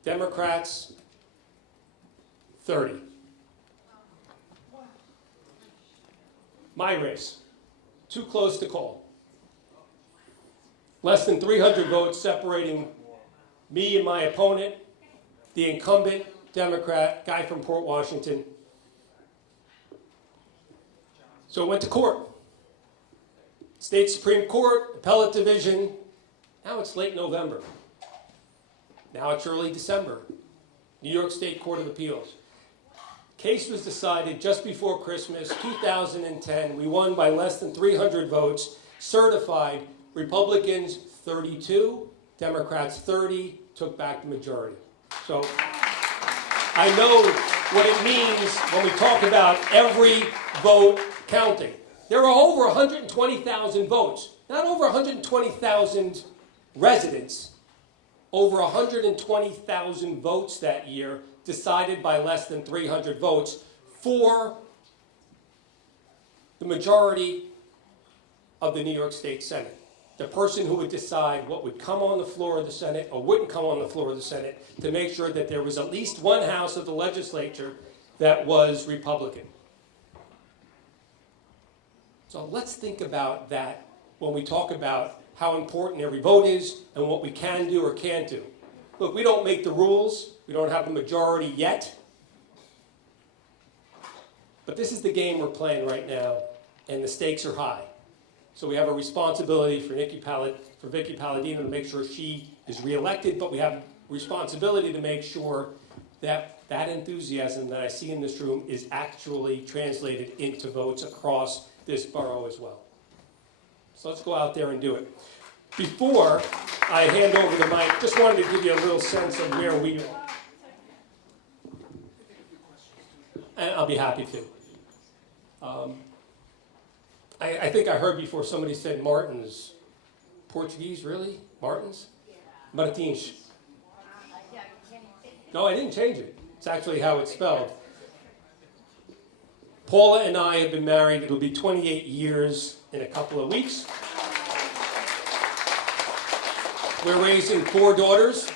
Democrats, 30. My race, too close to call. Less than 300 votes separating me and my opponent, the incumbent Democrat, guy from Port Washington. So it went to court. State Supreme Court, Appellate Division. Now it's late November. Now it's early December. New York State Court of Appeals. Case was decided just before Christmas, 2010. We won by less than 300 votes. Certified, Republicans 32, Democrats 30, took back the majority. So I know what it means when we talk about every vote counting. There are over 120,000 votes, not over 120,000 residents, over 120,000 votes that year decided by less than 300 votes for the majority of the New York State Senate. The person who would decide what would come on the floor of the Senate or wouldn't come on the floor of the Senate to make sure that there was at least one house of the legislature that was Republican. So let's think about that when we talk about how important every vote is and what we can do or can't do. Look, we don't make the rules. We don't have a majority yet. But this is the game we're playing right now, and the stakes are high. So we have a responsibility for Vickie Paladino to make sure she is reelected, but we have a responsibility to make sure that that enthusiasm that I see in this room is actually translated into votes across this borough as well. So let's go out there and do it. Before I hand over the mic, just wanted to give you a little sense of where we are. And I'll be happy to. I think I heard before somebody said Martins. Portuguese, really? Martins? Martins. No, I didn't change it. It's actually how it's spelled. Paula and I have been married. It'll be 28 years in a couple of weeks. We're raising 4 daughters.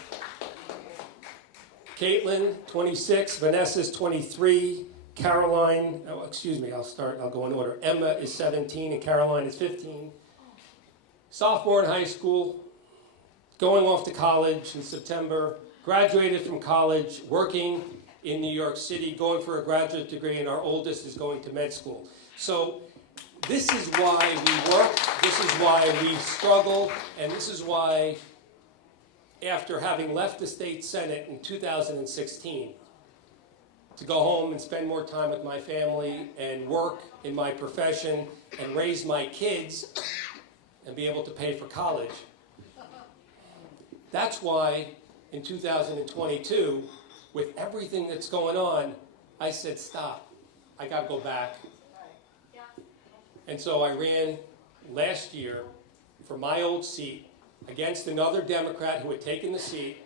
Caitlin, 26. Vanessa's 23. Caroline, I'll go in order. Emma is 17 and Caroline is 15. Sophomore in high school, going off to college in September, graduated from college, working in New York City, going for a graduate degree, and our oldest is going to med school. So this is why we work, this is why we struggle, and this is why, after having left the state Senate in 2016, to go home and spend more time with my family and work in my profession and raise my kids and be able to pay for college. That's why in 2022, with everything that's going on, I said, stop. I got to go back. And so I ran last year for my old seat against another Democrat who had taken the seat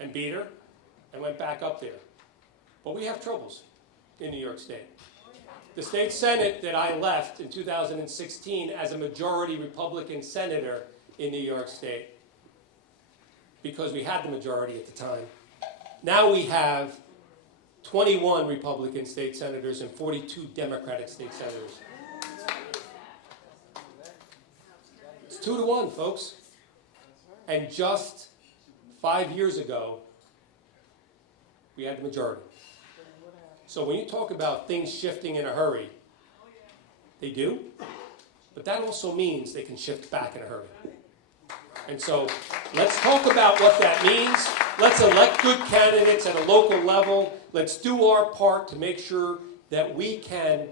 and beat her and went back up there. But we have troubles in New York State. The state Senate that I left in 2016 as a majority Republican senator in New York State, because we had the majority at the time. Now we have 21 Republican state senators and 42 Democratic state senators. It's 2-1, folks. And just 5 years ago, we had the majority. So when you talk about things shifting in a hurry, they do, but that also means they can shift back in a hurry. And so let's talk about what that means. Let's elect good candidates at a local level. Let's do our part to make sure that we can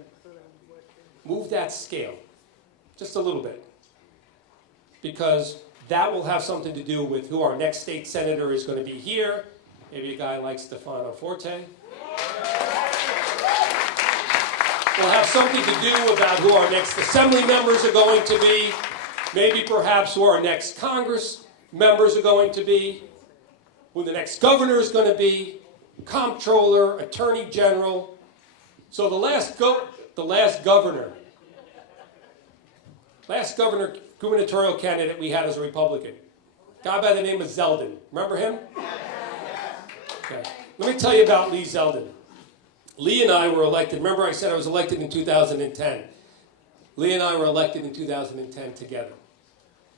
move that scale just a little bit. Because that will have something to do with who our next state senator is going to be here. Maybe a guy like Stefano Forte. Will have something to do about who our next assembly members are going to be. Maybe perhaps who our next Congress members are going to be. Who the next governor is going to be. Comptroller, Attorney General. So the last gubernatorial candidate we had as a Republican, guy by the name of Zeldin. Remember him? Okay. Let me tell you about Lee Zeldin. Lee and I were elected. Remember I said I was elected in 2010. Lee and I were elected in 2010 together.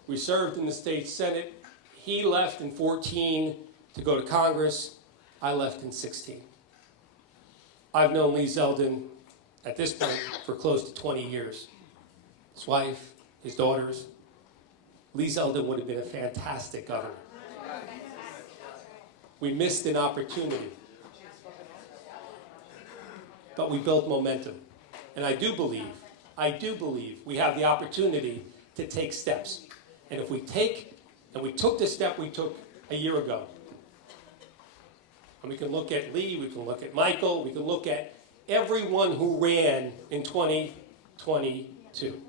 We served in the state Senate. He left in 14 to go to Congress. I left in 16. I've known Lee Zeldin at this point for close to 20 years. His wife, his daughters. Lee Zeldin would have been a fantastic governor. We missed an opportunity. But we built momentum. And I do believe we have the opportunity to take steps. And if we took the step we took a year ago, and we can look at Lee, we can look at Michael, we can look at everyone who ran in 2022.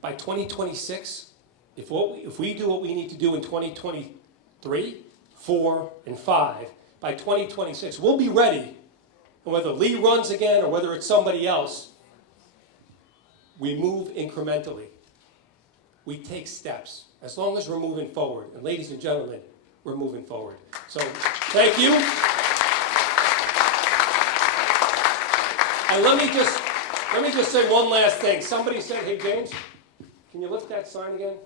By 2026, if we do what we need to do in 2023, 4, and 5, by 2026, we'll be ready. And whether Lee runs again or whether it's somebody else, we move incrementally. We take steps. As long as we're moving forward. And ladies and gentlemen, we're moving forward. So, thank you. And let me just say one last thing. Somebody said, hey James, can you lift that sign again?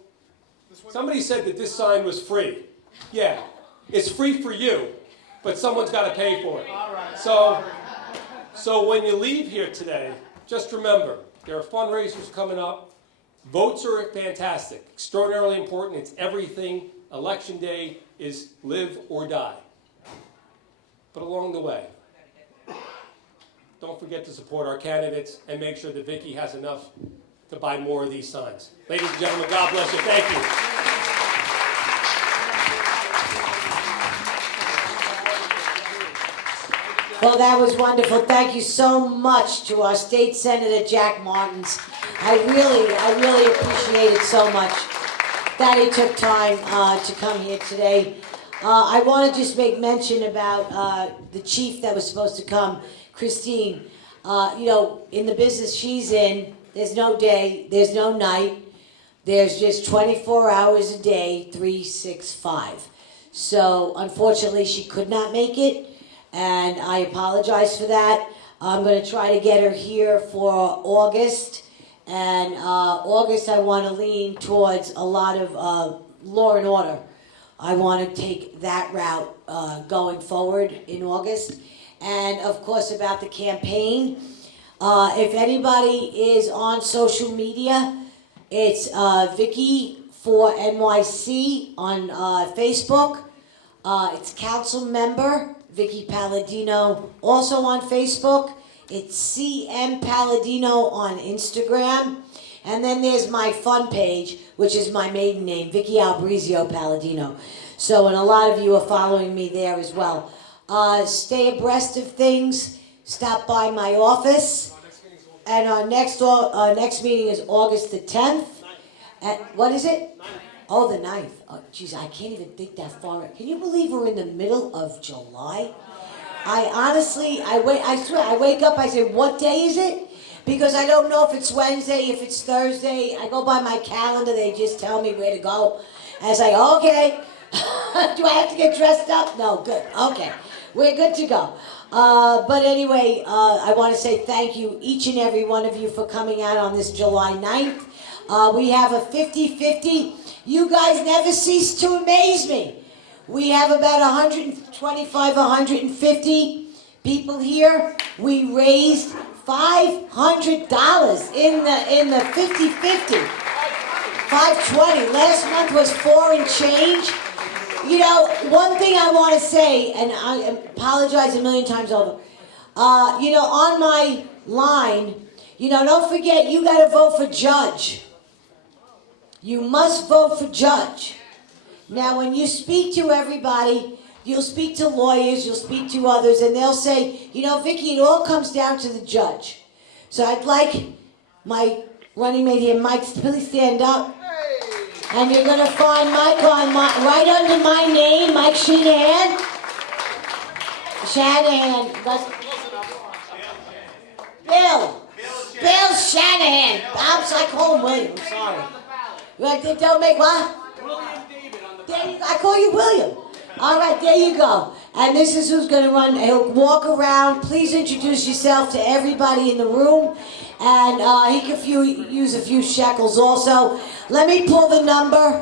Somebody said that this sign was free. Yeah, it's free for you, but someone's got to pay for it. So when you leave here today, just remember, there are fundraisers coming up. Votes are fantastic, extraordinarily important. It's everything. Election day is live or die. But along the way, don't forget to support our candidates and make sure that Vickie has enough to buy more of these signs. Ladies and gentlemen, God bless you. Thank you. Well, that was wonderful. Thank you so much to our State Senator Jack Martins. I really appreciate it so much that he took time to come here today. I want to just make mention about the chief that was supposed to come, Christine. In the business she's in, there's no day, there's no night. There's just 24 hours a day, 365. So, unfortunately, she could not make it, and I apologize for that. I'm going to try to get her here for August. And August, I want to lean towards a lot of law and order. I want to take that route going forward in August. And, of course, about the campaign. If anybody is on social media, it's Vickie for NYC on Facebook. It's council member Vickie Paladino also on Facebook. It's CM Paladino on Instagram. And then there's my fun page, which is my maiden name, Vickie Albrizio Paladino. So, and a lot of you are following me there as well. Stay abreast of things. Stop by my office. And our next meeting is August the 10th. What is it? Oh, the 9th. Oh, geez, I can't even think that far. Can you believe we're in the middle of July? I swear, I wake up, I say, what day is it? Because I don't know if it's Wednesday, if it's Thursday. I go by my calendar, they just tell me where to go. And I say, okay. Do I have to get dressed up? No, good. Okay. We're good to go. But anyway, I want to say thank you, each and every one of you, for coming out on this July 9th. We have a 50-50. You guys never cease to amaze me. We have about 125, 150 people here. We raised $500 in the 50-50. 520. Last month was 4 and change. You know, one thing I want to say, and I apologize a million times over. You know, on my line, you know, don't forget, you got to vote for judge. You must vote for judge. Now, when you speak to everybody, you'll speak to lawyers, you'll speak to others, and they'll say, you know, Vickie, it all comes down to the judge. So I'd like my running mate here, Mike, to please stand up. And you're going to find Mike on right under my name, Mike Shanahan. Shanahan. Bill Shanahan. I call him William, I'm sorry. Don't make what? William David on the There you go. I call you William. All right, there you go. And this is who's going to run. He'll walk around. Please introduce yourself to everybody in the room. And he can use a few shekels also. Let me pull the number.